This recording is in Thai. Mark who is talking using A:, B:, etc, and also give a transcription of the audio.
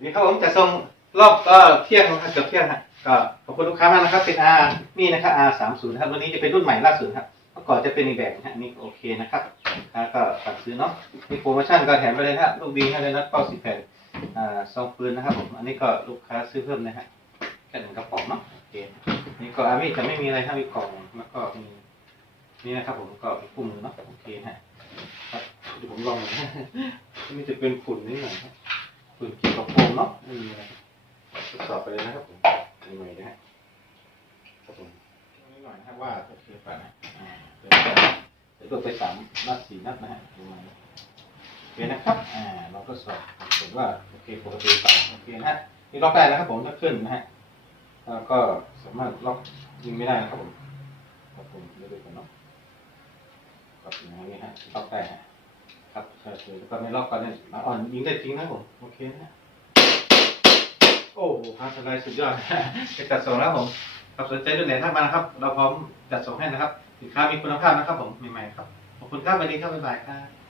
A: นี่ครับผมจะส่งรอบก็เที่ยงนะครับเกือบเที่ยงฮะก็ขอบคุณลูกค้ามากนะครับ เป็น R นี่นะครับ R สามศูนย์ครับวันนี้จะเป็นรุ่นใหม่ล่าสุดครับเมื่อก่อนจะเป็นอีกแบบนะฮะนี่โอเคนะครับแล้วก็ฝากซื้อเนาะมีโปรโมชั่นก็แถมไปเลยนะลูกบีให้เลยนะเก้าสิบแผ่นอ่าซองปืนนะครับผมอันนี้ก็ลูกค้าซื้อเพิ่มนะฮะแค่หนึ่งกระป๋องเนาะโอเคนี่ก็อาร์มี่จะไม่มีอะไรครับมีกล่องแล้วก็มีนี่นะครับผมก็มีคู่มเนาะโอเคฮะครับเดี๋ยวผมลองหน่อยนะนี่จะเป็นฝุ่นนิดหน่อยครับ ไม่มีอะไรทดสอบไปเลยนะครับผมใหม่ๆนะฮะครับผมนิดหน่อยนะครับว่าโอเคป่ะนะอ่าเดี๋ยวจะเดี๋ยวตัวไปสามนัดสี่นัดนะฮะดูมาโอเคนะครับอ่าเราก็สอบผลว่าโอเคปกติเปล่าโอเคนะฮะนี่ล็อกได้นะครับผมถ้าขึ้นนะฮะแล้วก็สามารถล็อกยิงไม่ได้นะครับผมครับผมเดี๋ยวดูกันเนาะครับอย่างนี้ฮะล็อกได้ฮะครับใช่เลยแล้วก็ในรอบก่อนเนี่ยมาอ่อนยิงได้จริงนะผมโอเคนะโอ้โห พาสไลด์สุดยอดจะจัดส่งแล้วผมครับสนใจดูไหนท่านมานะครับ เราพร้อมจัดส่งให้นะครับ สินค้ามีคุณภาพนะครับ ผมใหม่ๆครับขอบคุณครับวันนี้ครับบ๊ายบายครับ